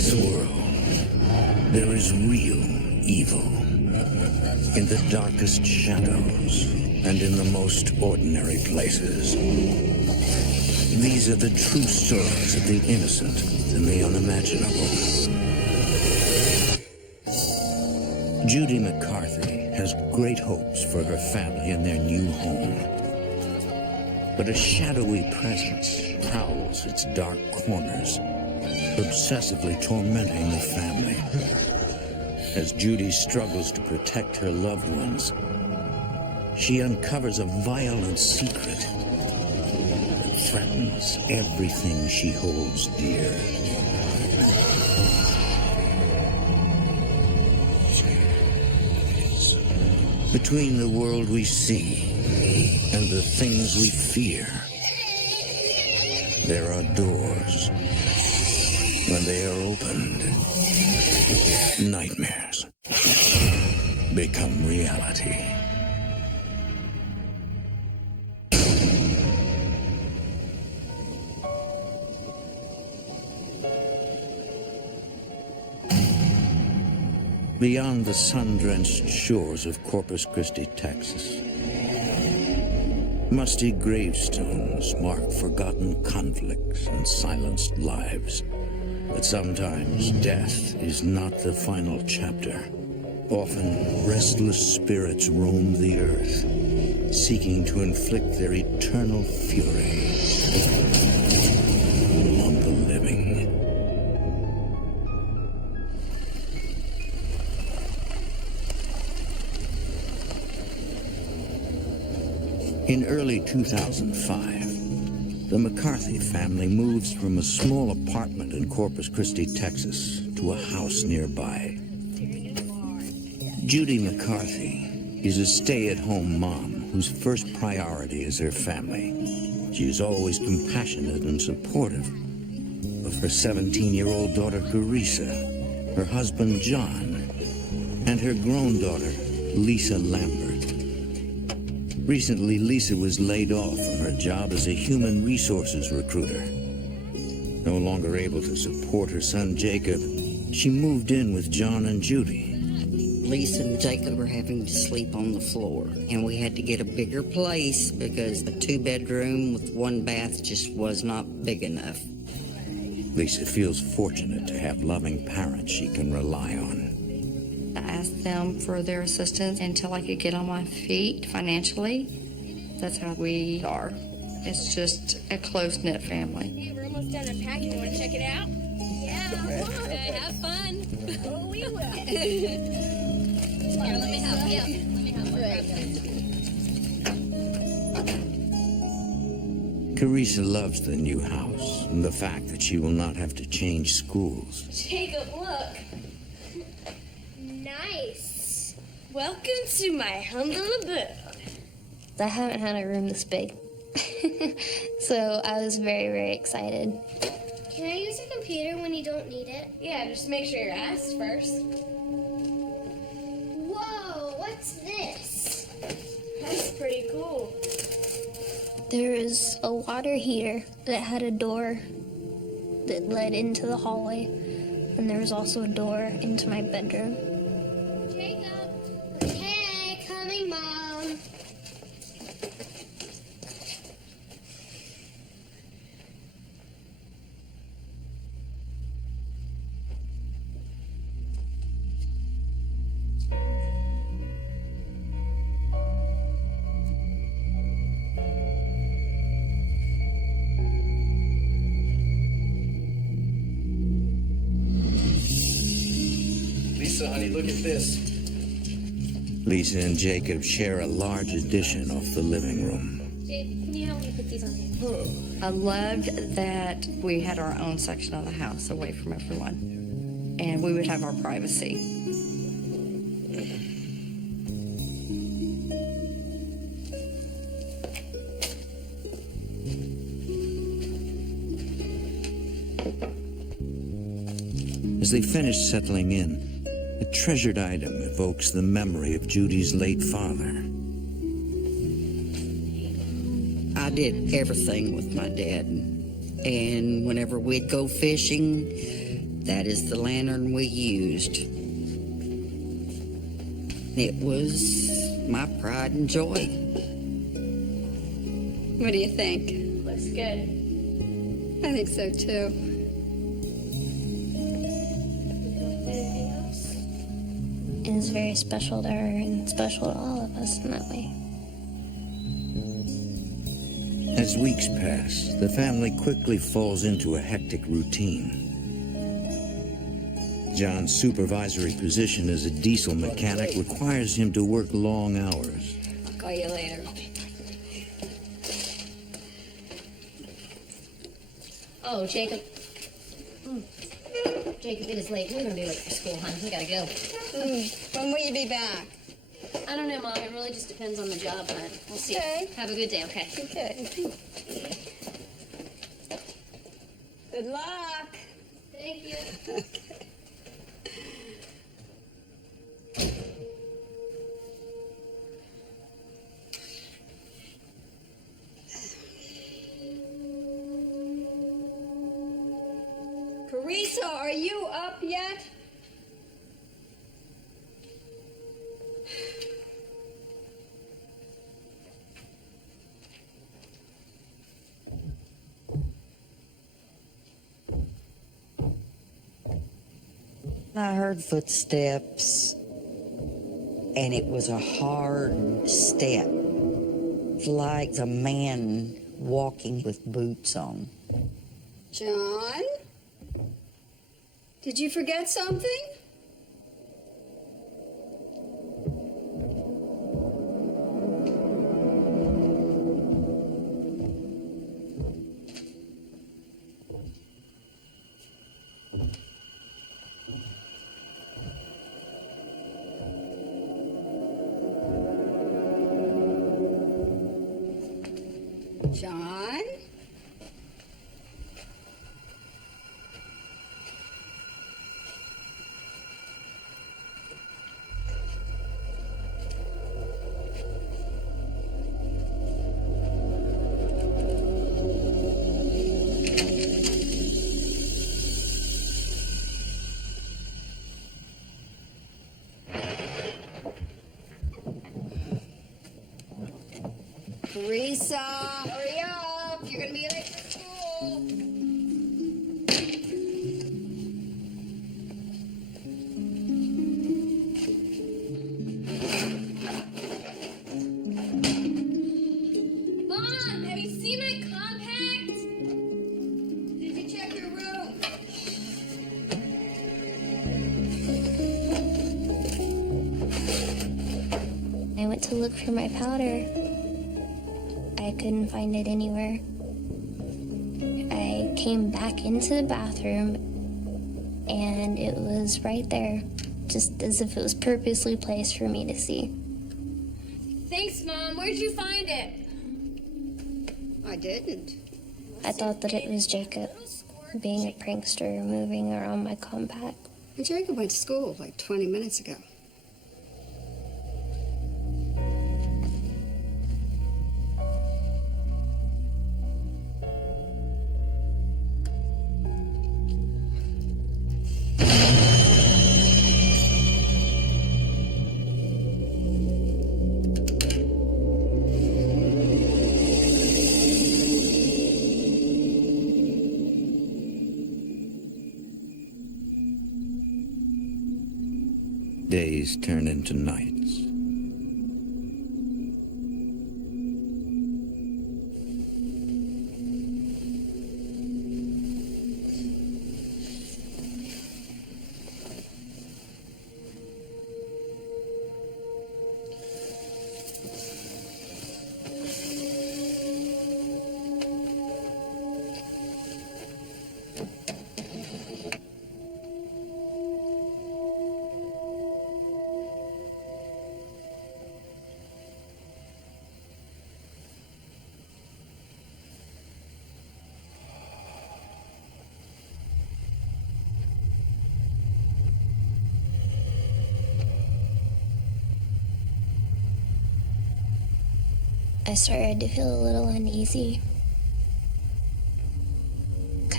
this world, there is real evil. In the darkest shadows and in the most ordinary places. These are the true stories of the innocent and the unimaginable. Judy McCarthy has great hopes for her family in their new home. But a shadowy presence prowls its dark corners, obsessively tormenting the family. As Judy struggles to protect her loved ones, she uncovers a violent secret that threatens everything she holds dear. Between the world we see and the things we fear, there are doors. When they are opened, nightmares become reality. Beyond the sun-drenched shores of Corpus Christi, Texas, musty gravestones mark forgotten conflicts and silenced lives. But sometimes death is not the final chapter. Often restless spirits roam the earth, seeking to inflict their eternal fury on the living. In early 2005, the McCarthy family moves from a small apartment in Corpus Christi, Texas, to a house nearby. Judy McCarthy is a stay-at-home mom whose first priority is her family. She is always compassionate and supportive of her 17-year-old daughter, Carissa, her husband, John, and her grown daughter, Lisa Lambert. Recently, Lisa was laid off from her job as a human resources recruiter. No longer able to support her son, Jacob, she moved in with John and Judy. Lisa and Jacob were having to sleep on the floor, and we had to get a bigger place because a 2-bedroom with 1 bath just was not big enough. Lisa feels fortunate to have loving parents she can rely on. I asked them for their assistance until I could get on my feet financially. That's how we are. It's just a close-knit family. Hey, we're almost done unpacking. Want to check it out? Yeah, okay, have fun. Oh, we will. Here, let me help you. Let me help you. Carissa loves the new house and the fact that she will not have to change schools. Jacob, look. Nice. Welcome to my humble abode. I haven't had a room this big. So I was very, very excited. Can I use your computer when you don't need it? Yeah, just make sure you're asked first. Whoa, what's this? That's pretty cool. There was a water heater that had a door that led into the hallway, and there was also a door into my bedroom. Jacob. Hey, coming, Mom. Lisa, honey, look at this. Lisa and Jacob share a large addition off the living room. Jake, can you help me put these on here? I loved that we had our own section of the house away from everyone, and we would have our privacy. As they finish settling in, a treasured item evokes the memory of Judy's late father. I did everything with my dad, and whenever we'd go fishing, That is the lantern we used. It was my pride and joy. What do you think? Looks good. I think so too. Anything else? It is very special to her and special to all of us in that way. As weeks pass, the family quickly falls into a hectic routine. John's supervisory position as a diesel mechanic requires him to work long hours. I'll call you later. Oh, Jacob. Jacob, it is late. We're gonna be late for school, hon. We gotta go. When will you be back? I don't know, Mom. It really just depends on the job, hon. We'll see. Okay. Have a good day, okay? Okay. Good luck. Thank you. Carissa, are you up yet? I heard footsteps, and it was a hard step, like a man walking with boots on. John? Did you forget something? John? Teresa, hurry up. You're gonna be late for school. Mom, have you seen my compact? Did you check your room? I went to look for my powder. I couldn't find it anywhere. I came back into the bathroom and it was right there, just as if it was purposely placed for me to see. Thanks, Mom. Where'd you find it? I didn't. I thought that it was Jacob being a prankster moving around my compact. And Jacob went to school like 20 minutes ago. Days turn into nights. I started to feel a little uneasy.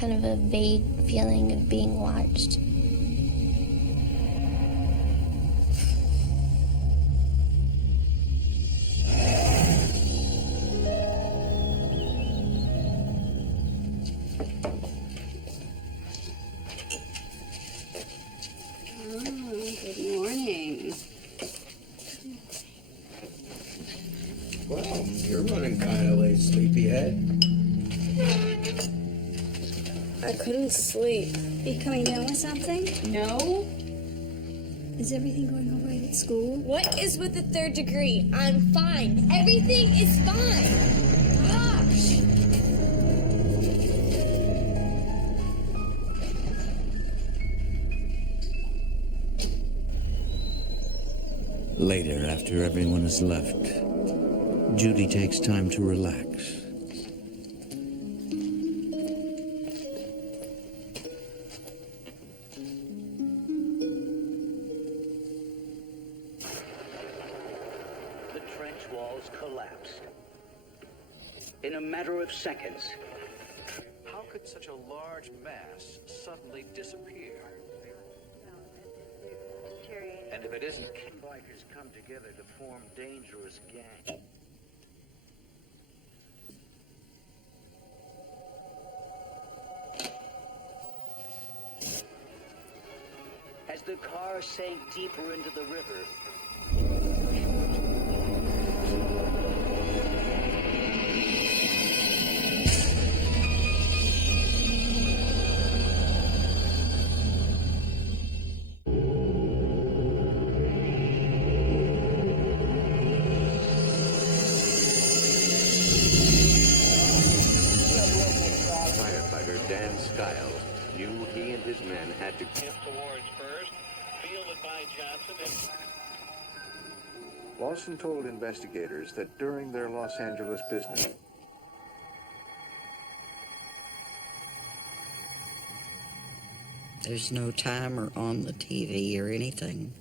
kind of a vague feeling of being watched. Good morning. Well, you're running kind of late, sleepyhead. I couldn't sleep. Are you coming down with something? No? Is everything going all right at school? What is with the third degree? I'm fine. Everything is fine. Gosh! Later, after everyone has left, Judy takes time to relax. The trench walls collapsed. In a matter of seconds. How could such a large mass suddenly disappear? And if it isn't, Bikers come together to form dangerous gangs. As the car sank deeper into the river, firefighter Dan Skiles knew he and his men had to Hit the wards first, fielded by Johnson. Lawson told investigators that during their Los Angeles business, There's no timer on the TV or anything.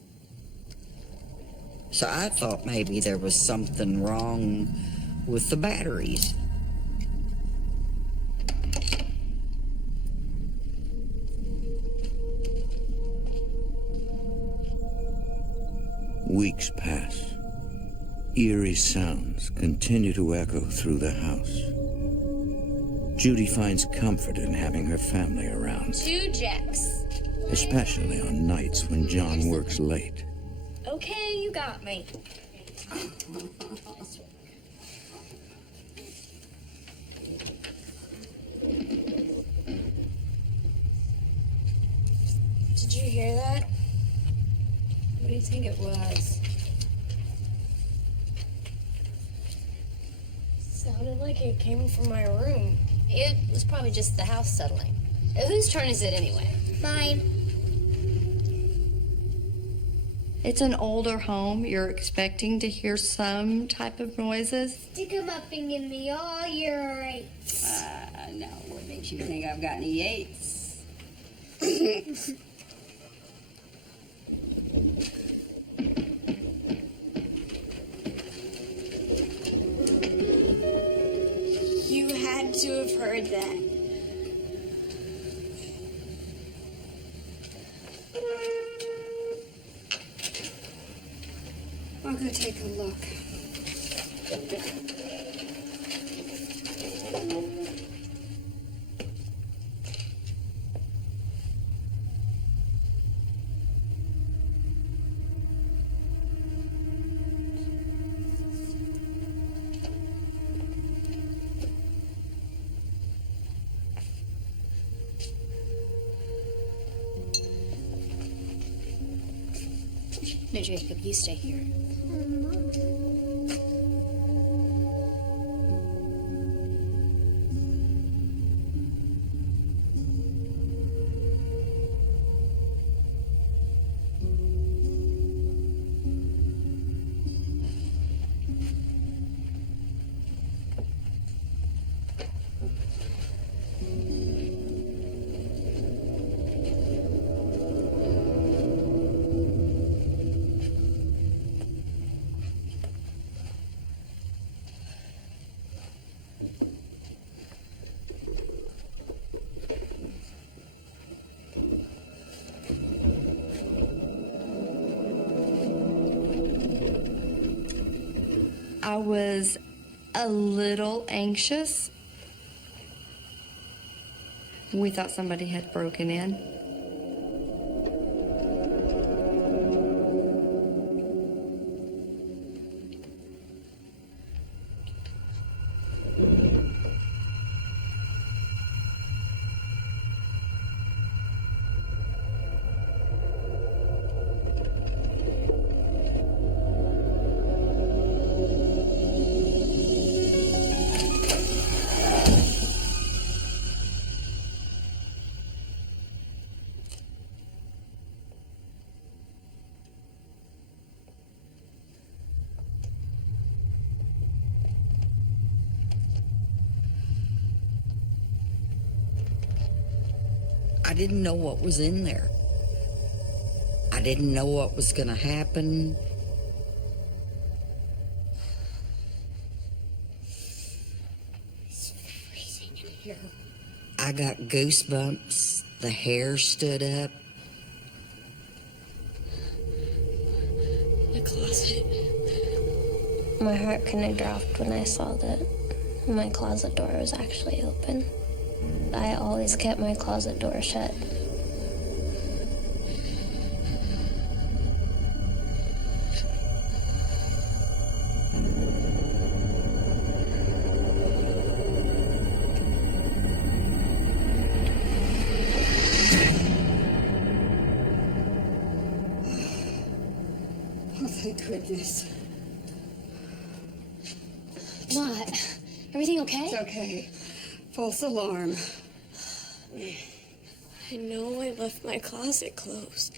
So I thought maybe there was something wrong with the batteries. Weeks pass. Eerie sounds continue to echo through the house. Judy finds comfort in having her family around, 2 Jacks. especially on nights when John works late. Okay, you got me. Did you hear that? What do you think it was? Sounded like it came from my room. It was probably just the house settling. Whose turn is it anyway? Mine. It's an older home. You're expecting to hear some type of noises. Stick 'em up and give me all your eights. No, what makes you think I've got any eights? You had to have heard that. I'll go take a look. No, Jacob, you stay here. I was a little anxious. We thought somebody had broken in. I didn't know what was in there. I didn't know what was going to happen. It's freezing in here. I got goosebumps. The hair stood up. The closet. My heart kind of dropped when I saw that my closet door was actually open. I always kept my closet door shut. Oh, thank goodness. What? Everything okay? It's okay. False alarm. I know I left my closet closed.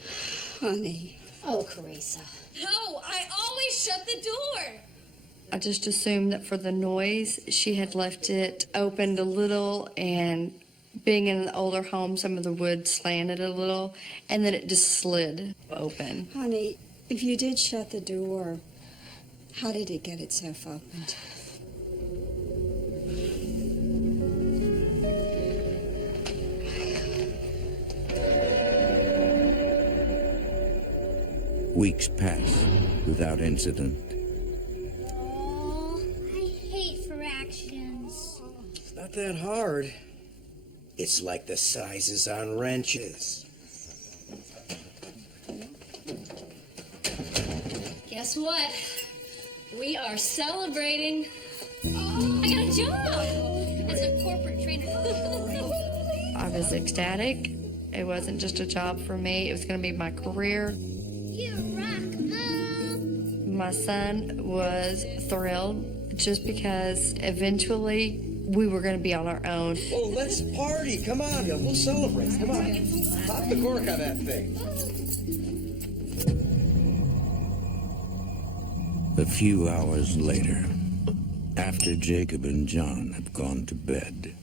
Honey. Oh, Carissa. No, I always shut the door. I just assumed that for the noise, she had left it opened a little, and being in an older home, some of the wood slanted a little, and then it just slid open. Honey, if you did shut the door, how did it get itself opened? Weeks passed without incident. Oh, I hate fractions. It's not that hard. It's like the sizes on wrenches. Guess what? We are celebrating. Oh, I got a job as a corporate trainer. I was ecstatic. It wasn't just a job for me. It was going to be my career. You rock, Mom! My son was thrilled just because eventually we were going to be on our own. Oh, let's party. Come on, we'll celebrate. Come on. Pop the cork on that thing. A few hours later, after Jacob and John have gone to bed,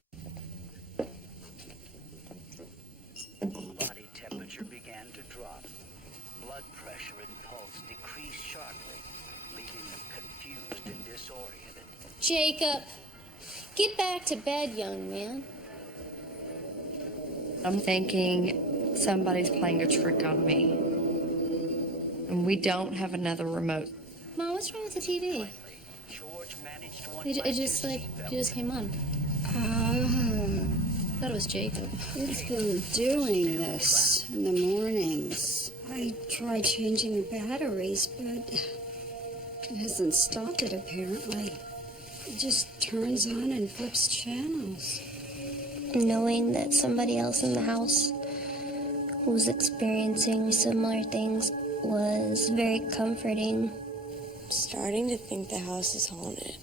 Body temperature began to drop. Blood pressure and pulse decreased sharply, leaving them confused and disoriented. Jacob, get back to bed, young man. I'm thinking somebody's playing a trick on me. And we don't have another remote. Mom, what's wrong with the TV? George managed to It just came on. Ah, Thought it was Jacob. it's been doing this in the mornings. I tried changing the batteries, but it hasn't stopped it apparently. It just turns on and flips channels. Knowing that somebody else in the house was experiencing similar things was very comforting. I'm starting to think the house is haunted.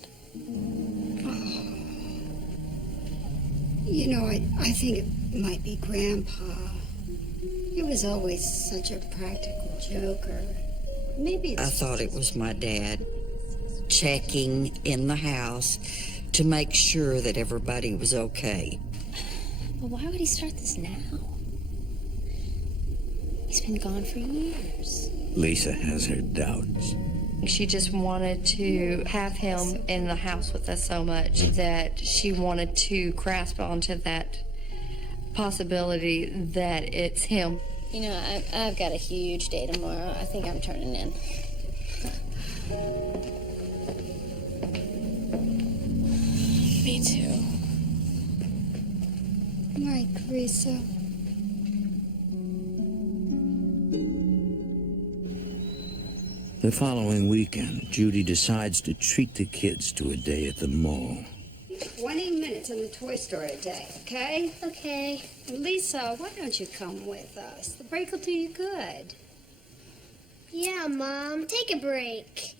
You know, I think it might be Grandpa. He was always such a practical joker. Maybe it's I thought it was my dad checking in the house to make sure that everybody was okay. But why would he start this now? He's been gone for years. Lisa has her doubts. She just wanted to have him in the house with us so much that she wanted to grasp onto that possibility that it's him. You know, I've got a huge day tomorrow. I think I'm turning in. Me too. Right, Carissa. The following weekend, Judy decides to treat the kids to a day at the mall. 20 minutes in the toy store today, okay? Okay. Lisa, why don't you come with us? The break will do you good. Yeah, Mom. Take a break.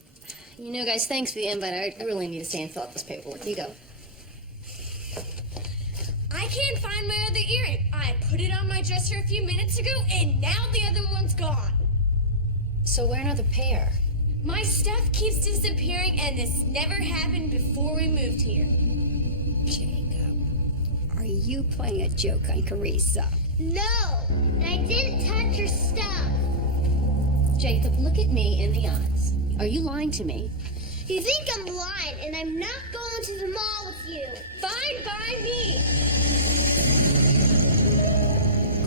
You know, guys, thanks for the invite. I really need to stay and fill out this paperwork. You go. I can't find my other earring. I put it on my dresser a few minutes ago, and now the other one's gone. So wear another pair. My stuff keeps disappearing, and this never happened before we moved here. Jacob, are you playing a joke on Carissa? No, I didn't touch your stuff. Jacob, look at me in the eyes. Are you lying to me? You think I'm lying, and I'm not going to the mall with you. Fine by me.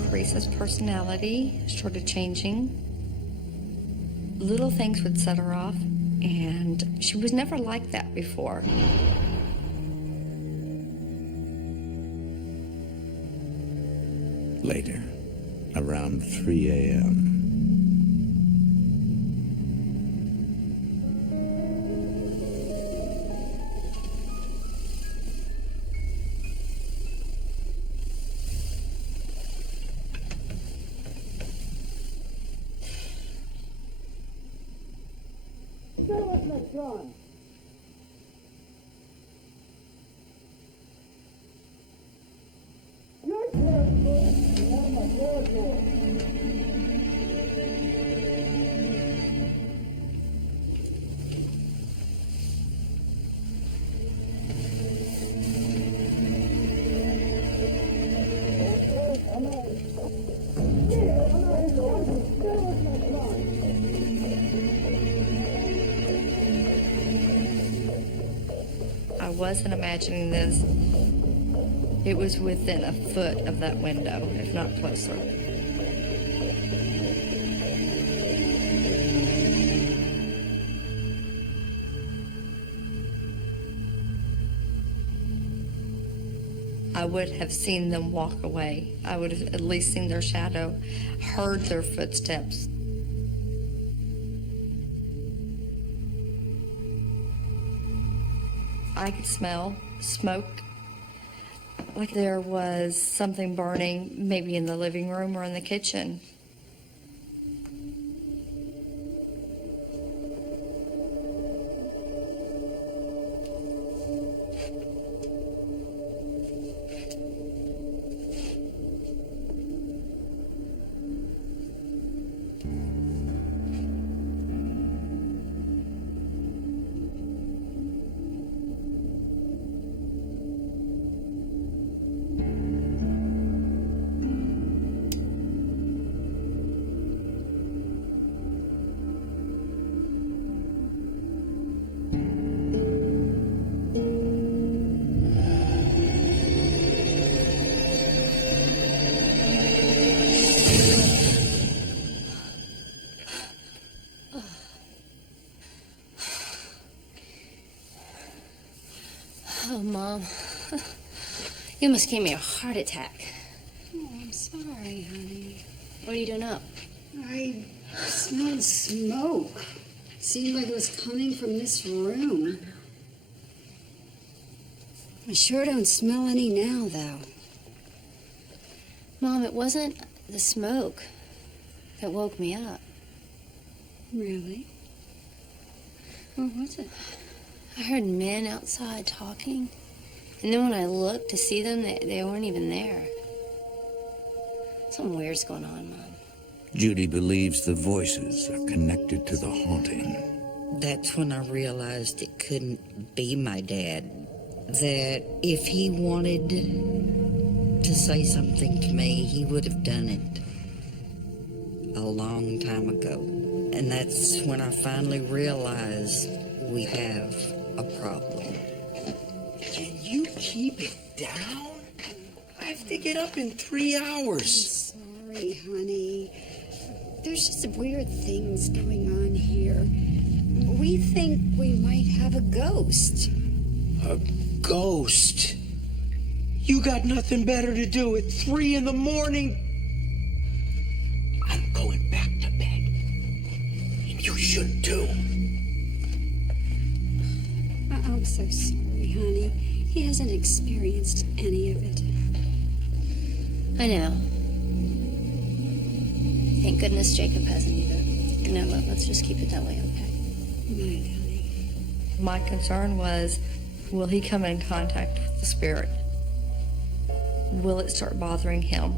Carissa's personality started changing. Little things would set her off, and she was never like that before. Later, around 3 a.m. John. I wasn't imagining this. It was within a foot of that window, if not closer. I would have seen them walk away. I would have at least seen their shadow, heard their footsteps. I could smell smoke, like there was something burning, maybe in the living room or in the kitchen. Oh, Mom. You almost gave me a heart attack. Oh, I'm sorry, honey. What are you doing up? I smelled smoke. Seemed like it was coming from this room. I sure don't smell any now, though. Mom, it wasn't the smoke that woke me up. Really? What was it? I heard men outside talking, and then when I looked to see them, they weren't even there. Something weird's going on, Mom. Judy believes the voices are connected to the haunting. That's when I realized it couldn't be my dad. That if he wanted to say something to me, he would have done it a long time ago. And that's when I finally realized we have a problem. Can you keep it down? I have to get up in 3 hours. I'm sorry, honey. There's just weird things going on here. We think we might have a ghost. A ghost? You got nothing better to do at 3 in the morning? I'm going back to bed. And you should too. I'm so sorry, honey. He hasn't experienced any of it. I know. Thank goodness Jacob hasn't either. You know what? Let's just keep it that way, okay? Right, honey. My concern was, will he come in contact with the spirit? Will it start bothering him?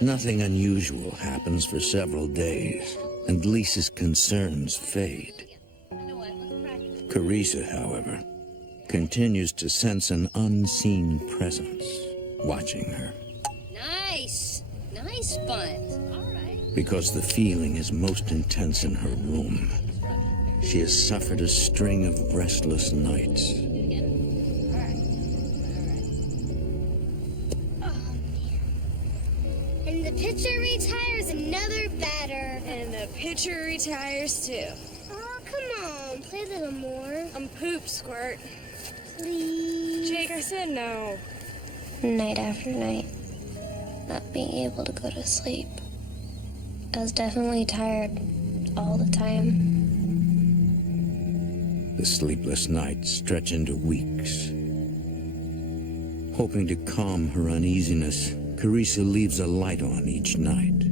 Nothing unusual happens for several days, and Lisa's concerns fade. Carissa, however, continues to sense an unseen presence watching her. Nice. Nice fun. All right. Because the feeling is most intense in her room. She has suffered a string of restless nights. And the pitcher retires, another batter. And the pitcher retires too. Oh, come on, play a little more. I'm poop, Squirt. Please. Jake, I said no. Night after night, not being able to go to sleep. I was definitely tired all the time. The sleepless nights stretch into weeks. Hoping to calm her uneasiness, Carissa leaves a light on each night.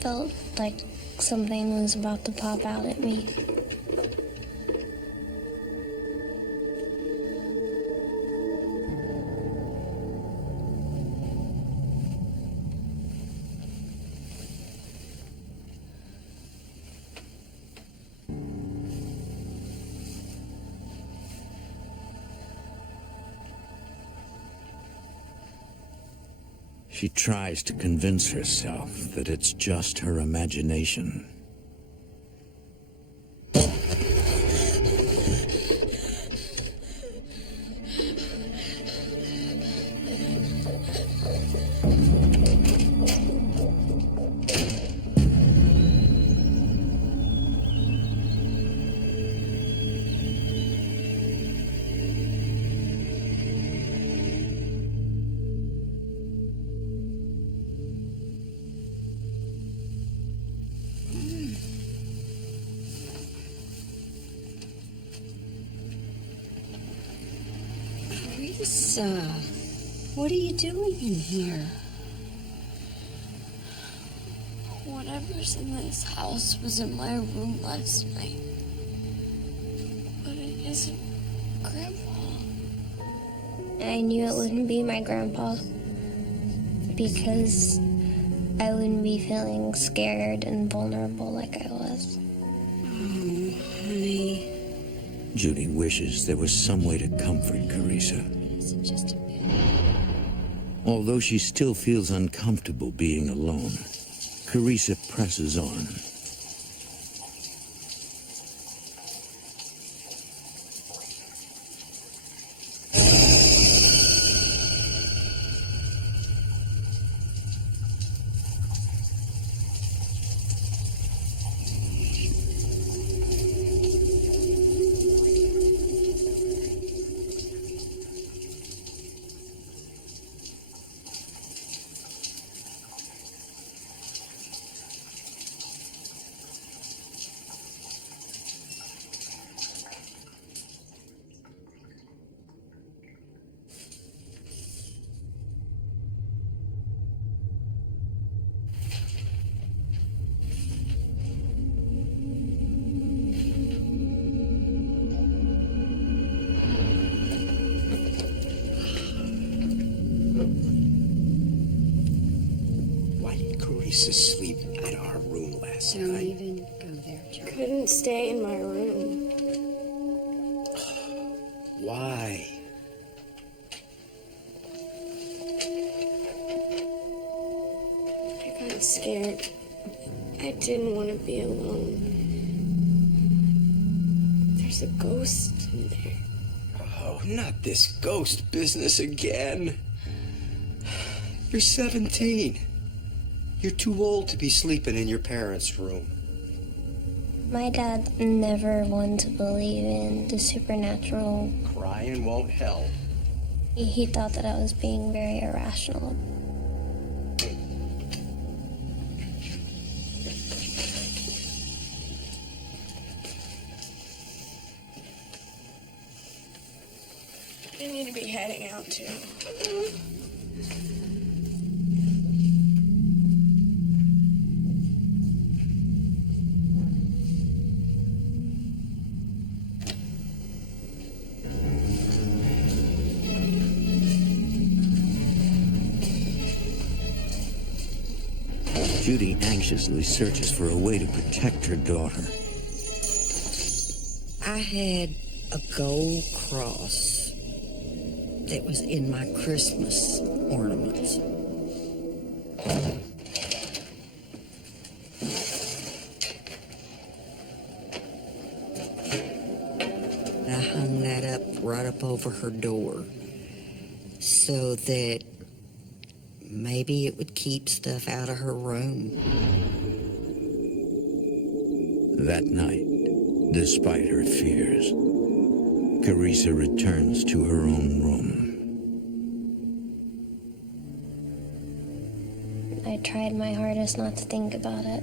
Felt like something was about to pop out at me. She tries to convince herself that it's just her imagination. Carissa, what are you doing in here? Whatever's in this house was in my room last night. But it isn't Grandpa. I knew it wouldn't be my grandpa because I wouldn't be feeling scared and vulnerable like I was. Oh, honey. Judy wishes there was some way to comfort Carissa. It's just a bit. Although she still feels uncomfortable being alone, Carissa presses on. Carissa sleep at our room last night. Don't even go there, Joe. Couldn't stay in my room. Why? I got scared. I didn't want to be alone. There's a ghost in there. Oh, not this ghost business again. You're 17. You're too old to be sleeping in your parents' room. My dad never wanted to believe in the supernatural. Crying won't help. He thought that I was being very irrational. I need to be heading out too. Judy anxiously searches for a way to protect her daughter. I had a gold cross that was in my Christmas ornaments. I hung that up right up over her door so that maybe it would keep stuff out of her room. That night, despite her fears, Carissa returns to her own room. I tried my hardest not to think about it.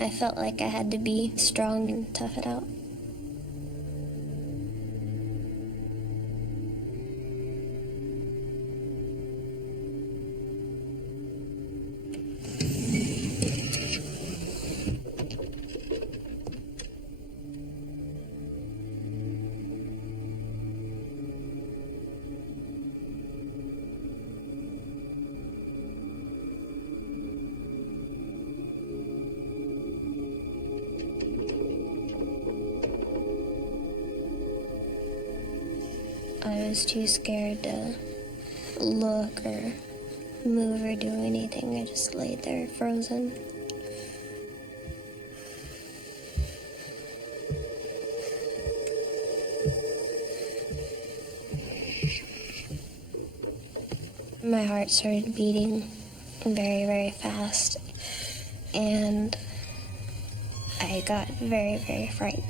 I felt like I had to be strong and tough it out. I was too scared to look or move or do anything. I just laid there frozen. My heart started beating very, very fast, and I got very, very frightened.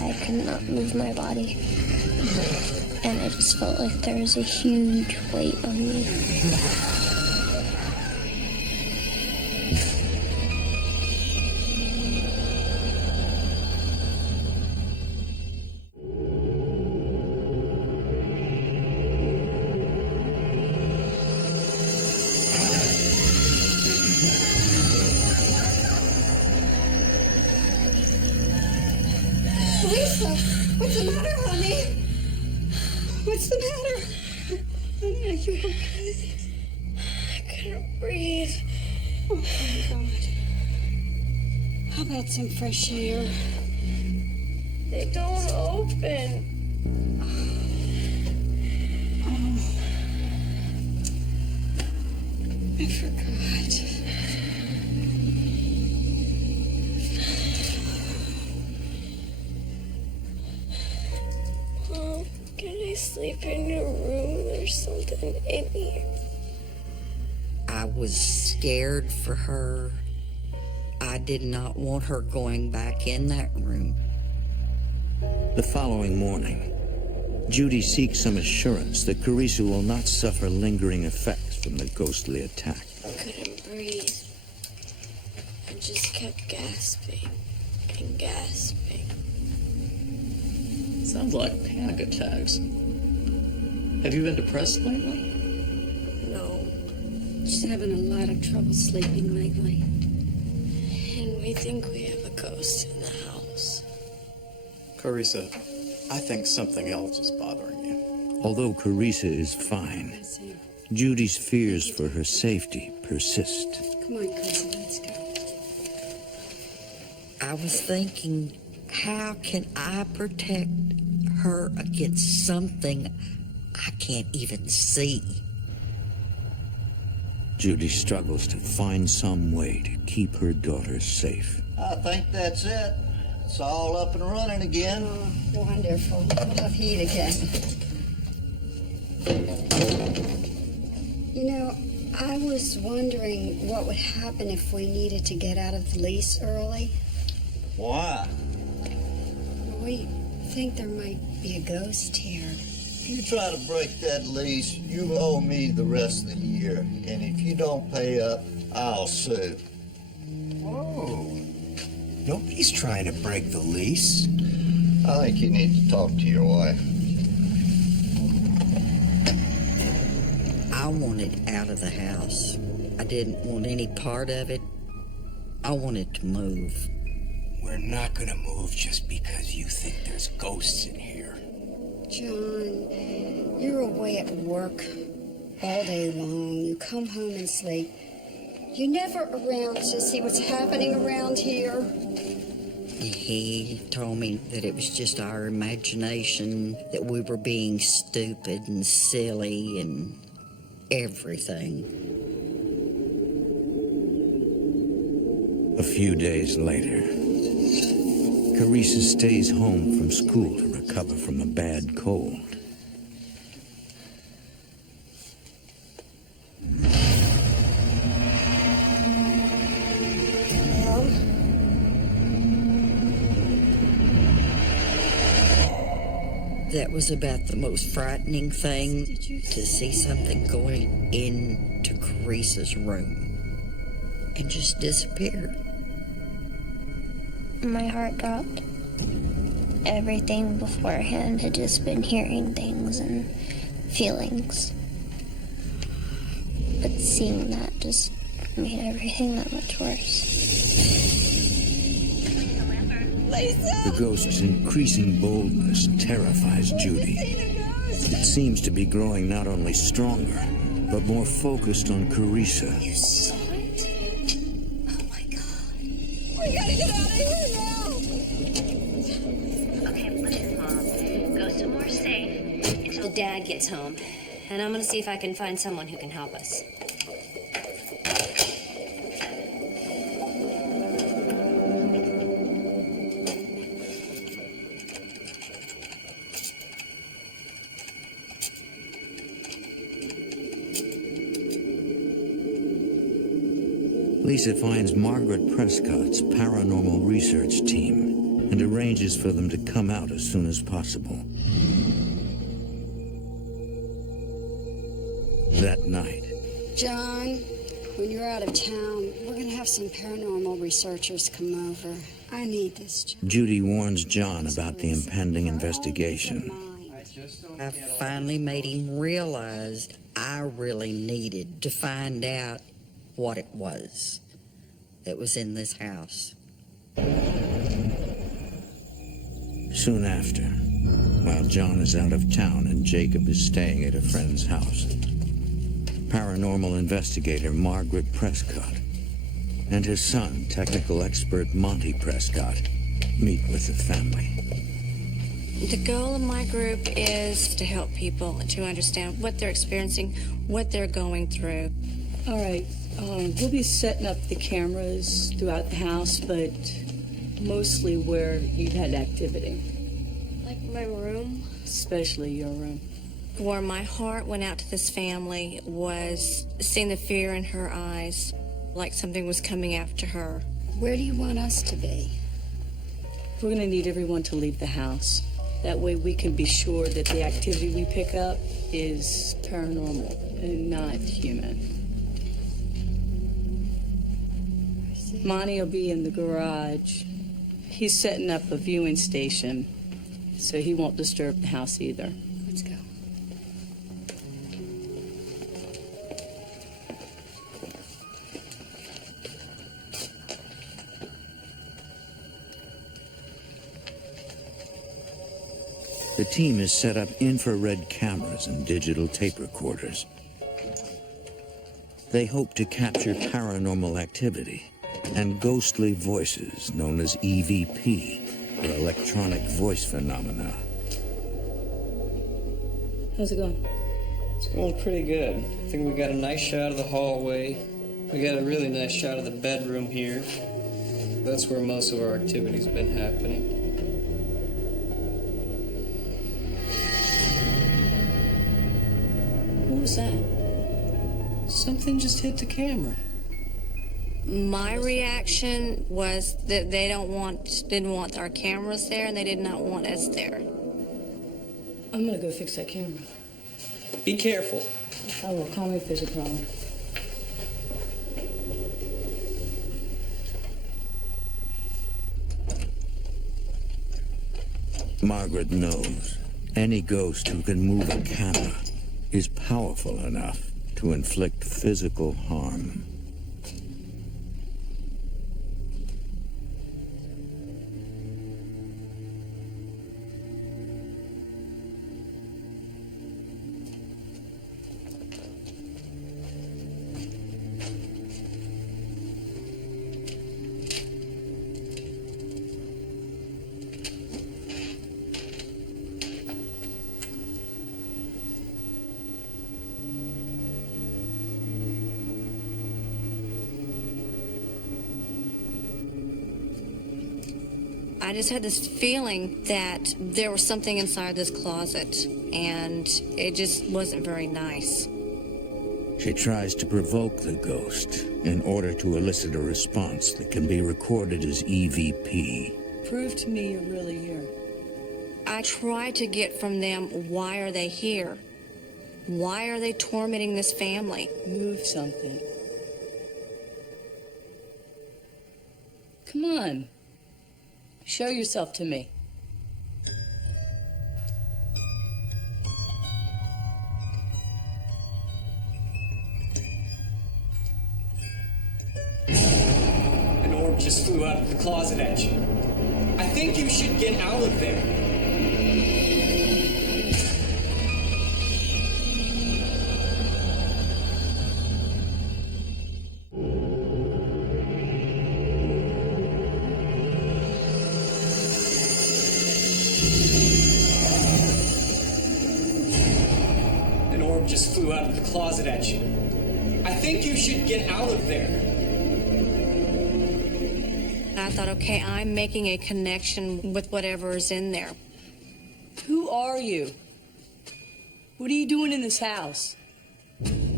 I could not move my body, and I just felt like there was a huge weight on me. Lisa, what's the matter, honey? What's the matter? Honey, are you okay? I couldn't breathe. Oh, my God. about some fresh air? They don't open. Oh, I forgot. Mom, can I sleep in your room? There's something in here. I was scared for her. I did not want her going back in that room. The following morning, Judy seeks some assurance that Carissa will not suffer lingering effects from the ghostly attack. I couldn't breathe. I just kept gasping and gasping. Sounds like panic attacks. Have you been depressed lately? No. She's having a lot of trouble sleeping lately. And we think we have a ghost in the house. Carissa, I think something else is bothering you. Although Carissa is fine, Judy's fears for her safety persist. Come on, Carissa, let's go. I was thinking, how can I protect her against something I can't even see? Judy struggles to find some way to keep her daughter safe. I think that's it. It's all up and running again. Oh, wonderful. We'll have heat again. You know, I was wondering what would happen if we needed to get out of the lease early. Why? We think there might be a ghost here. If you try to break that lease, you owe me the rest of the year. And if you don't pay up, I'll sue. Whoa. Nobody's trying to break the lease. I think you need to talk to your wife. I wanted out of the house. I didn't want any part of it. I wanted to move. We're not gonna move just because you think there's ghosts in here. John, you're away at work all day long. You come home and sleep. You're never around to see what's happening around here. He told me that it was just our imagination, that we were being stupid and silly and everything. A few days later, Carissa stays home from school to recover from a bad cold. That was about the most frightening thing, to see something going into Carissa's room and just disappear. My heart dropped. Everything beforehand had just been hearing things and feelings. But seeing that just made everything that much worse. The ghost's increasing boldness terrifies Judy. It seems to be growing not only stronger, but more focused on Carissa. You saw it? Oh my God. We gotta get out of here now. Okay, listen, Mom. Go somewhere safe until Dad gets home. And I'm gonna see if I can find someone who can help us. Lisa finds Margaret Prescott's paranormal research team and arranges for them to come out as soon as possible. That night, John, when you're out of town, we're going to have some paranormal researchers come over. I need this job. Judy warns John about the impending investigation. I finally made him realize I really needed to find out what it was that was in this house. Soon after, while John is out of town and Jacob is staying at a friend's house, paranormal investigator Margaret Prescott and his son, technical expert Monty Prescott, meet with the family. The goal of my group is to help people to understand what they're experiencing, what they're going through. All right, we'll be setting up the cameras throughout the house, but mostly where you've had activity. Like my room? Especially your room. Where my heart went out to this family was seeing the fear in her eyes, like something was coming after her. Where do you want us to be? We're gonna need everyone to leave the house. That way we can be sure that the activity we pick up is paranormal and not human. Monty will be in the garage. He's setting up a viewing station, so he won't disturb the house either. Let's go. The team has set up infrared cameras and digital tape recorders. They hope to capture paranormal activity and ghostly voices known as EVP, or electronic voice phenomena. How's it going? It's going pretty good. I think we got a nice shot of the hallway. We got a really nice shot of the bedroom here. That's where most of our activity's been happening. What was that? Something just hit the camera. My reaction was that they didn't want our cameras there, and they did not want us there. I'm gonna go fix that camera. Be careful. I will. Call me if there's a problem. Margaret knows any ghost who can move a camera is powerful enough to inflict physical harm. I just had this feeling that there was something inside this closet, and it just wasn't very nice. She tries to provoke the ghost in order to elicit a response that can be recorded as EVP. Prove to me you're really here. I tried to get from them, why are they here? Why are they tormenting this family? Move something. Come on. Show yourself to me. An orb just flew out of the closet at you. I think you should get out of there. An orb just flew out of the closet at you. I think you should get out of there. I thought, okay, I'm making a connection with whatever is in there. Who are you? What are you doing in this house?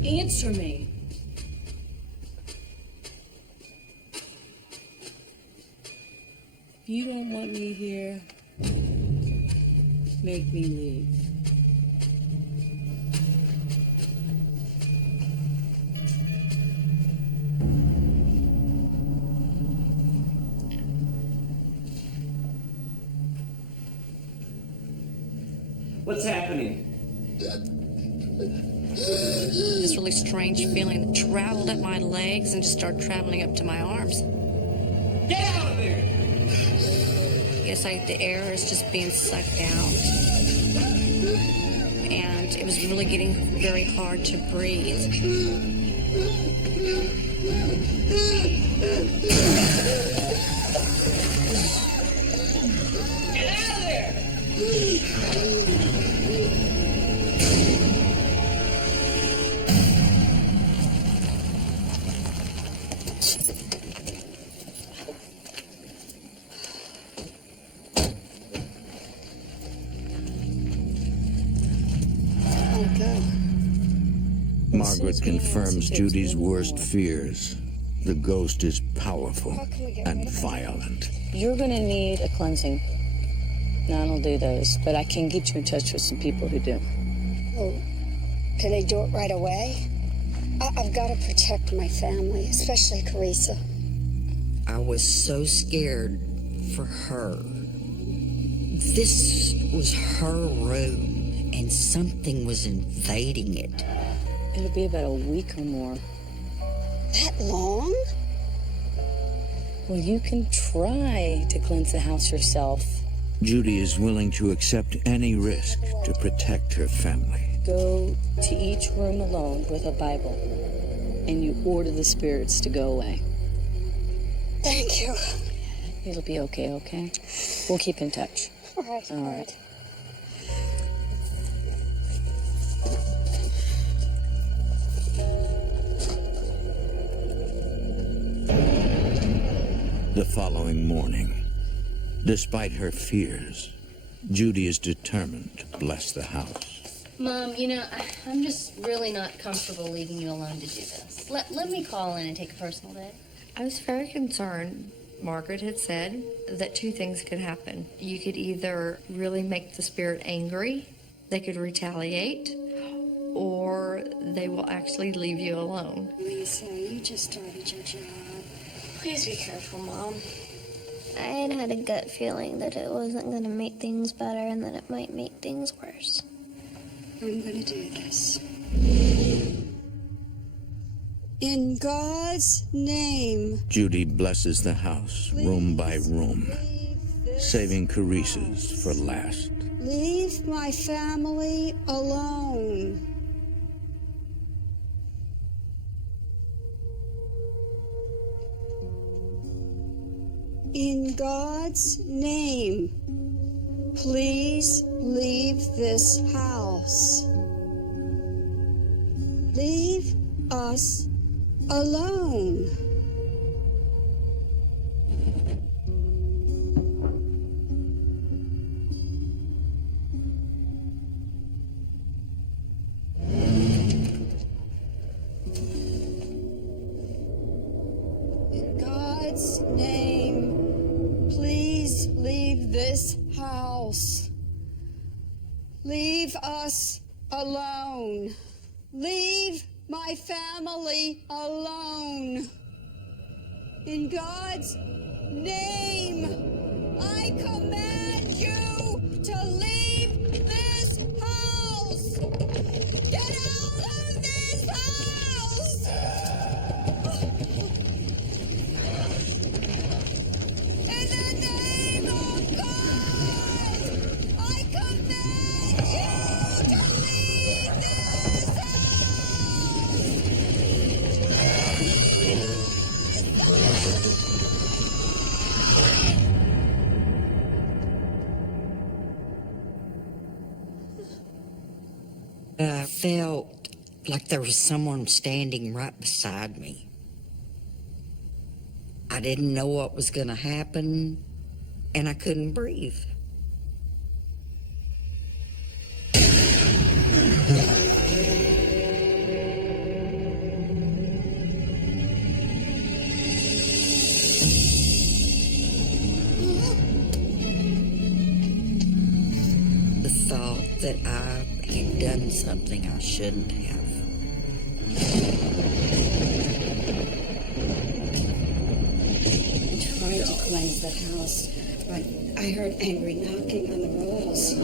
Answer me. If you don't want me here, make me leave. What's happening? This really strange feeling that traveled up my legs and just started traveling up to my arms. Get out of there! It's like the air is just being sucked out. And it was really getting very hard to breathe. Get out of there! Margaret confirms Judy's worst fears. The ghost is powerful and violent. You're gonna need a cleansing. No, I don't do those, but I can get you in touch with some people who do. Oh, can they do it right away? I've got to protect my family, especially Carissa. I was so scared for her. This was her room, and something was invading it. It'll be about a week or more. That long? Well, you can try to cleanse the house yourself. Judy is willing to accept any risk to protect her family. Go to each room alone with a Bible, and you order the spirits to go away. Thank you. It'll be okay, okay? We'll keep in touch. All right. All right. The following morning, despite her fears, Judy is determined to bless the house. Mom, you know, I'm just really not comfortable leaving you alone to do this. Let me call in and take a personal day. I was very concerned. Margaret had said that two things could happen. You could either really make the spirit angry, they could retaliate, or they will actually leave you alone. Lisa, you just started your job. Please be careful, Mom. I had a gut feeling that it wasn't going to make things better and that it might make things worse. I'm going to do this. In God's name. Judy blesses the house, room by room, saving Carissa's for last. Leave my family alone. In God's name, please leave this house. Leave us alone. In God's name, please leave this house. Leave us alone. Leave my family alone. In God's name, I command you to leave this house. Get out of this house! In the name of God, I command you to leave this I felt like there was someone standing right beside me. I didn't know what was going to happen, and I couldn't breathe. The thought that I had done something I shouldn't have. I tried to cleanse the house, but I heard angry knocking on the walls.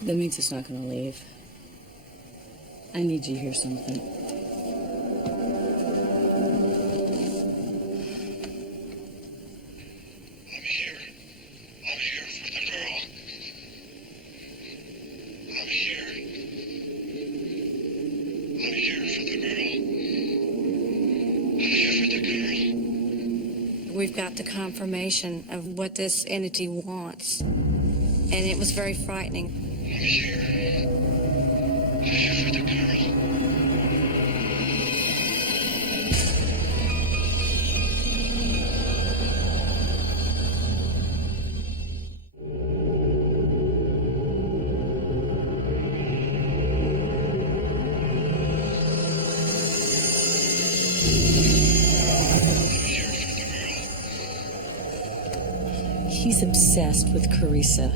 That means it's not going to leave. I need you to hear something. we've got the confirmation of what this entity wants. And it was very frightening. I'm here. I'm here for the girl. He's obsessed with Carissa.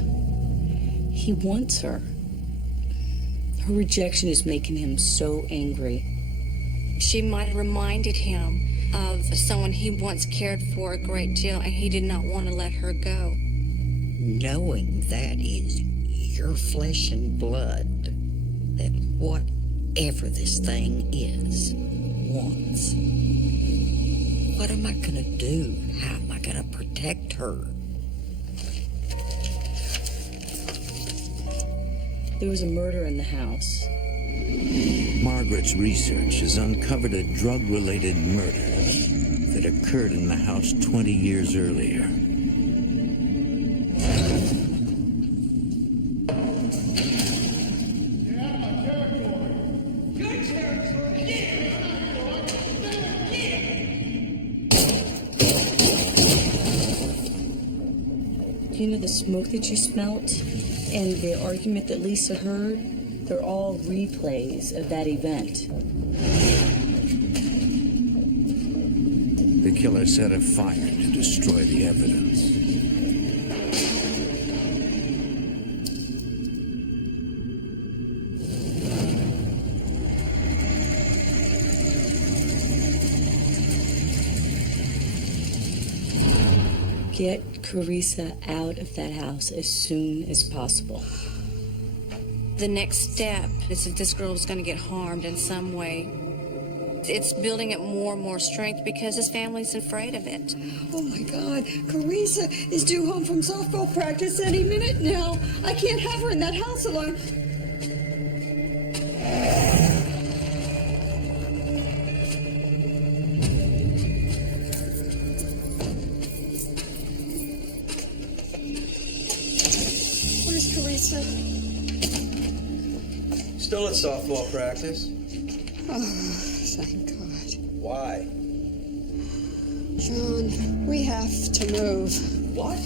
He wants her. Her rejection is making him so angry. She might have reminded him of someone he once cared for a great deal, and he did not want to let her go. Knowing that is your flesh and blood, that whatever this thing is wants. What am I gonna do? How am I gonna protect her? There was a murder in the house. Margaret's research has uncovered a drug-related murder that occurred in the house 20 years earlier. You know the smoke that you smelt and the argument that Lisa heard? They're all replays of that event. The killer set a fire to destroy the evidence. Get Carissa out of that house as soon as possible. The next step is if this girl is going to get harmed in some way. It's building up more and more strength because his family's afraid of it. Oh my God, Carissa is due home from softball practice any minute now. I can't have her in that house alone. Where's Carissa? Still at softball practice. Oh, thank God. Why? John, we have to move. What?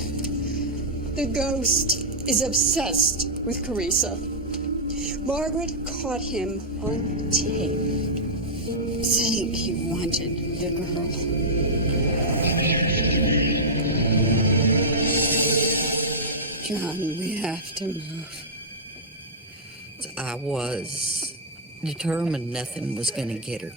The ghost is obsessed with Carissa. Margaret caught him on tape, saying he wanted the girl. John, we have to move. I was determined nothing was going to get her.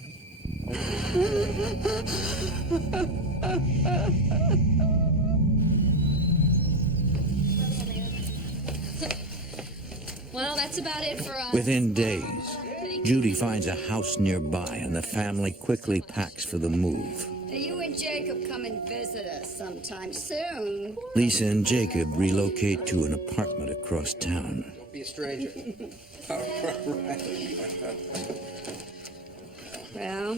Well, that's about it for us. Within days, Judy finds a house nearby and the family quickly packs for the move. You and Jacob come and visit us sometime soon. Lisa and Jacob relocate to an apartment across town. Be a stranger. Well,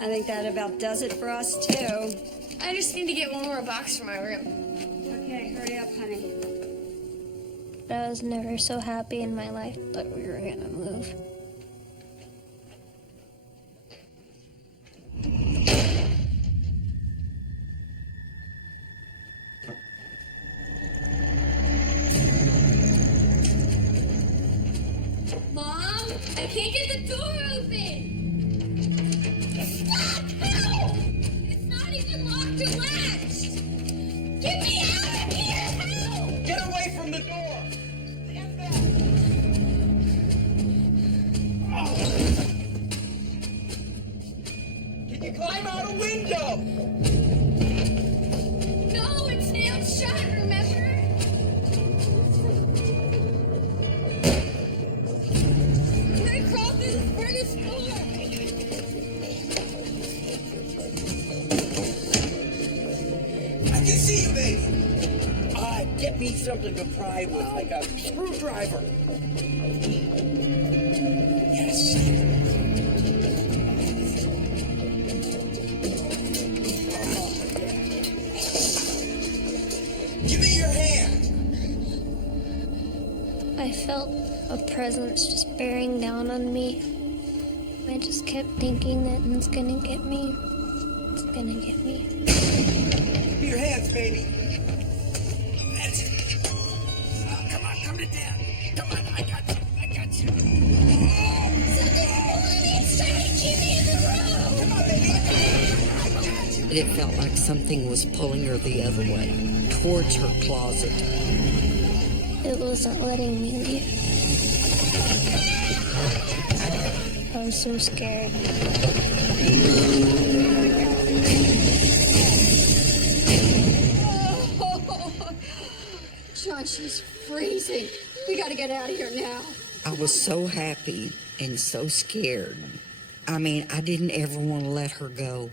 I think that about does it for us, too. I just need to get one more box for my room. Okay, hurry up, honey. I was never so happy in my life that we were gonna move. Mom, I can't get the door open. Stop! Help! It's not even locked or latched. Get me out of here! Help! Get away from the door! Can you climb out a window? No, it's nailed shut, remember? I'm gonna crawl through the furnace floor. I can see you, baby. Get me something to pry with, like a screwdriver. Yes. felt a presence just bearing down on me. I just kept thinking that it's gonna get me. It's gonna get me. Give me your hands, baby. That's it. Oh, come on, come to Dad. Come on, I got you. I got you. Come on, baby. It felt like something was pulling her the other way, towards her closet. It wasn't letting me leave. I was so scared. John, she's freezing. We gotta get out of here now. I was so happy and so scared. I mean, I didn't ever want to let her go.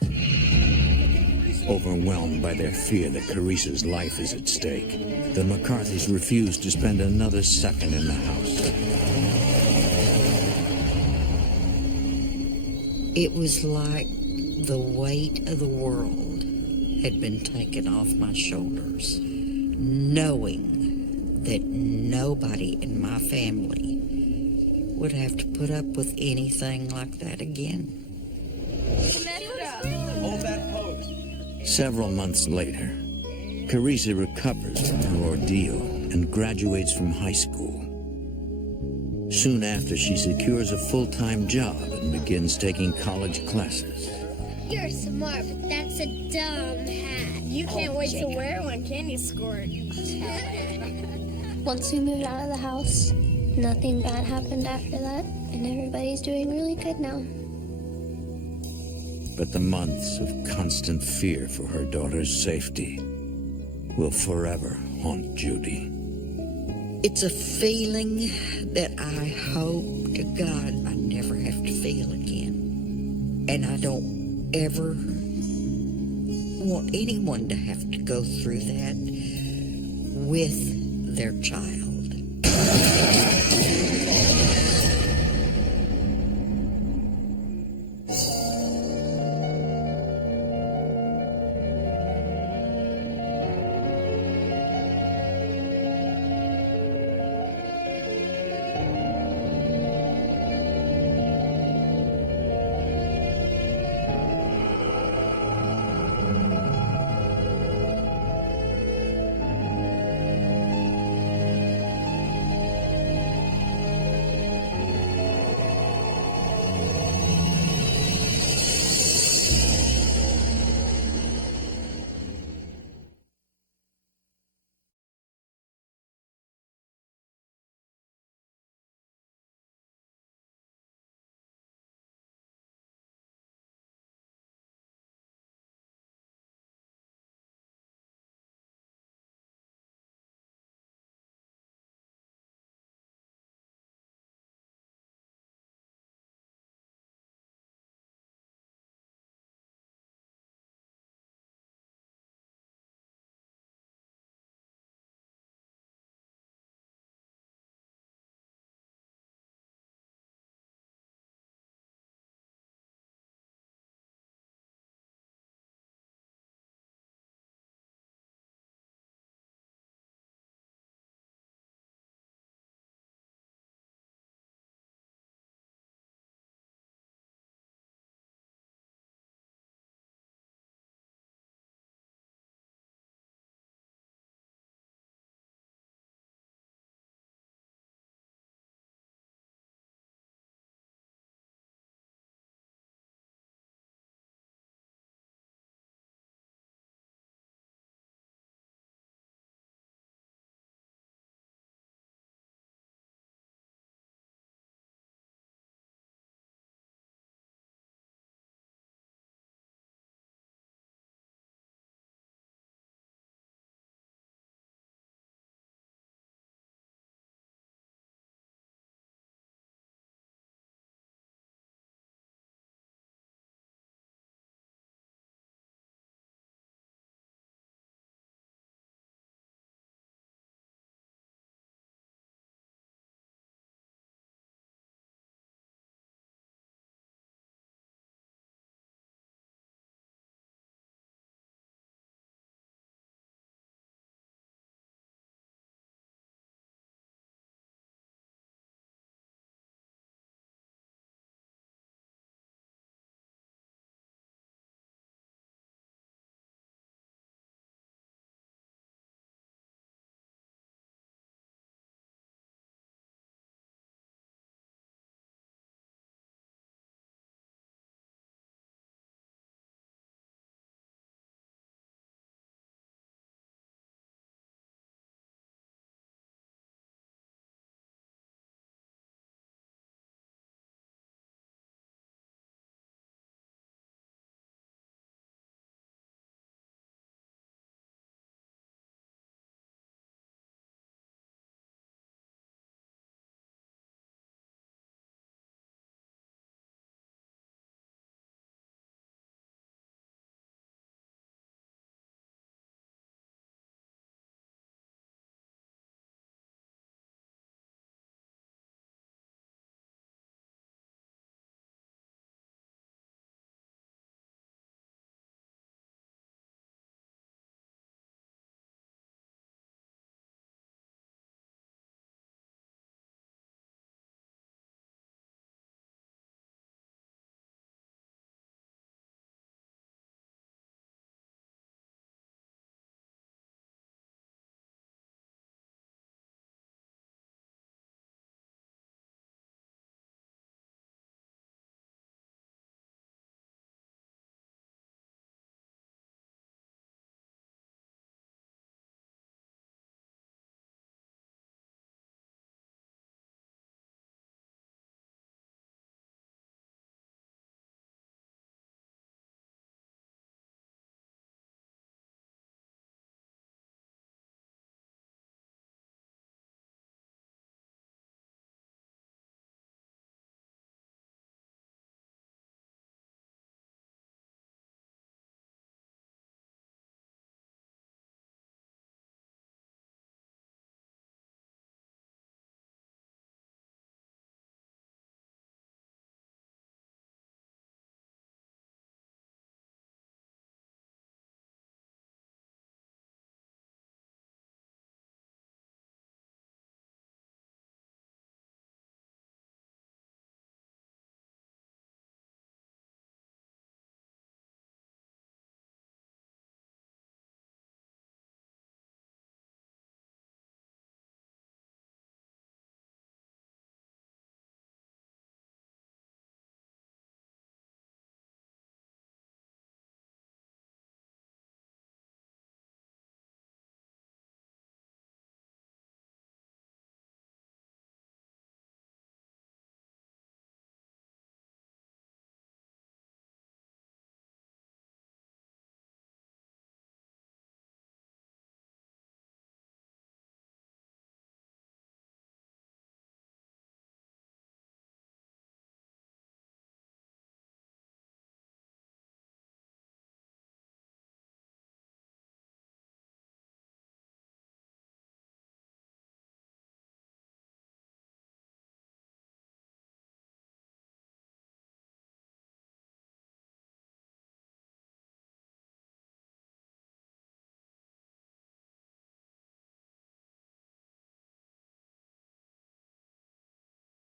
Overwhelmed by their fear that Carissa's life is at stake, the McCarthys refused to spend another second in the house. It was like the weight of the world had been taken off my shoulders, knowing that nobody in my family would have to put up with anything like that again. Hold that pose. Several months later, Carissa recovers from her ordeal and graduates from high school. Soon after, she secures a full-time job and begins taking college classes. You're smart, but that's a dumb hat. You can't wait to wear one, can you, Squirt? Once we moved out of the house, nothing bad happened after that, and everybody's doing really good now. But the months of constant fear for her daughter's safety will forever haunt Judy. It's a feeling that I hope to God I never have to feel again. And I don't ever want anyone to have to go through that with their child.